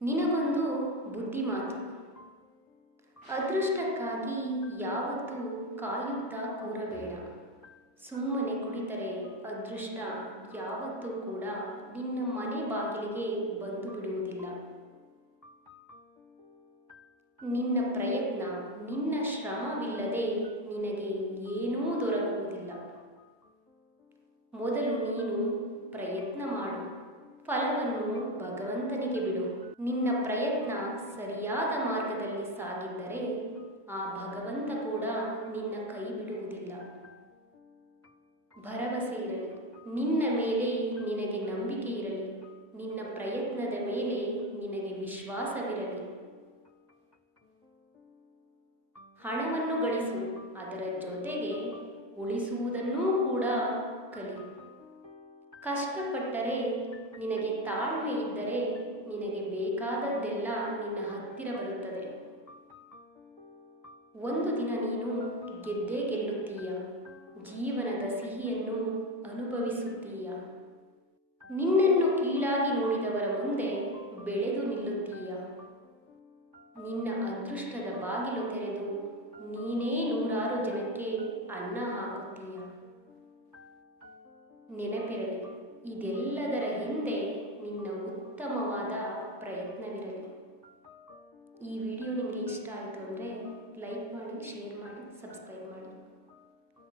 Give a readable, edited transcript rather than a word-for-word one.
ನಿನಗೊಂದು ಬುದ್ಧಿ ಮಾತು. ಅದೃಷ್ಟಕ್ಕಾಗಿ ಯಾವತ್ತೂ ಕಾಯುತ್ತಾ ಕೂರಬೇಡ. ಸುಮ್ಮನೆ ಕುಳಿತರೆ ಅದೃಷ್ಟ ಯಾವತ್ತೂ ಕೂಡ ನಿನ್ನ ಮನೆ ಬಾಗಿಲಿಗೆ ಬಂದು ಬಿಡುವುದಿಲ್ಲ. ನಿನ್ನ ಪ್ರಯತ್ನ, ನಿನ್ನ ಶ್ರಮವಿಲ್ಲದೆ ನಿನಗೆ ಏನೂ ದೊರಕುವುದಿಲ್ಲ. ಮೊದಲು ನೀನು ಪ್ರಯತ್ನ ಮಾಡು, ಫಲವನ್ನು ಭಗವಂತನಿಗೆ ಬಿಡು. ನಿನ್ನ ಪ್ರಯತ್ನ ಸರಿಯಾದ ಮಾರ್ಗದಲ್ಲಿ ಸಾಗಿದ್ದರೆ ಆ ಭಗವಂತ ಕೂಡ ನಿನ್ನ ಕೈ ಬಿಡುವುದಿಲ್ಲ. ಭರವಸೆ ಇರಲಿ, ನಿನ್ನ ಮೇಲೆ ನಿನಗೆ ನಂಬಿಕೆ ಇರಲಿ, ನಿನ್ನ ಪ್ರಯತ್ನದ ಮೇಲೆ ನಿನಗೆ ವಿಶ್ವಾಸವಿರಲಿ. ಹಣವನ್ನು ಗಳಿಸು, ಅದರ ಜೊತೆಗೆ ಉಳಿಸುವುದನ್ನೂ ಕೂಡ ಕಲಿ. ಕಷ್ಟಪಟ್ಟರೆ, ನಿನಗೆ ತಾಳ್ಮೆ ಇದ್ದರೆ ನಿನಗೆ ಬೇಕಾದದ್ದೆಲ್ಲ ನಿನ್ನ ಹತ್ತಿರ ಬರುತ್ತದೆ. ಒಂದು ದಿನ ನೀನು ಗೆದ್ದೇ ಗೆಲ್ಲುತ್ತೀಯ, ಜೀವನದ ಸಿಹಿಯನ್ನು ಅನುಭವಿಸುತ್ತೀಯ. ನಿನ್ನನ್ನು ಕೀಳಾಗಿ ನೋಡಿದವರ ಮುಂದೆ ಬೆಳೆದು ನಿಲ್ಲುತ್ತೀಯ. ನಿನ್ನ ಅದೃಷ್ಟದ ಬಾಗಿಲು ತೆರೆದು ನೀನೇ ನೂರಾರು ಜನಕ್ಕೆ ಅನ್ನ ಹಾಕುತ್ತೀಯ. ನೆನಪಿರಲಿ, ಇದೆಲ್ಲದರ ಹಿಂದೆ